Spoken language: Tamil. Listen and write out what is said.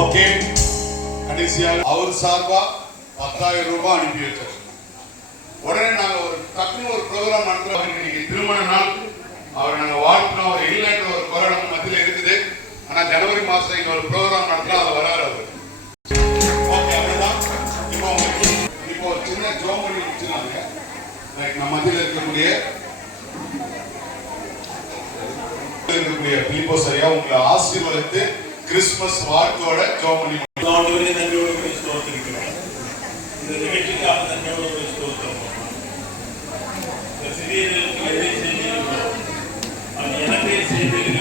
ஓகே கடைசியாக அவர் சார்பா பத்தாயிரம் ரூபாய் அனுப்பி வச்சார் உடனே நாங்க ஒரு டக்குனு ஒரு ப்ரோக்ராம் நடத்துகிறோம் இன்னைக்கு திருமண நாள். அவர் நாங்க வாழ்க்கணும் அவர் இல்லைன்ற ஒரு கொரோனா மத்தியில் இருக்குது. ஆனா ஜனவரி மாதம் இங்கே ஒரு ப்ரோக்ராம் நடத்தினா அதை வராரு அவர். ஓகே அப்படிதான். இப்போ இப்போ ஒரு சின்ன ஜோமணி வச்சுருக்காங்க. லைக் நம்ம மத்தியில் இருக்கக்கூடிய இருக்கக்கூடிய பிலிப்போ சரியா உங்களை ஆசீர்வதித்து கிறிஸ்துமஸ் வார்த்தோட கவர்மெண்ட் நன்றியோடு இந்த நிகழ்ச்சிக்காக நன்றியோடு போய் ஸ்தோத்திரம் இந்த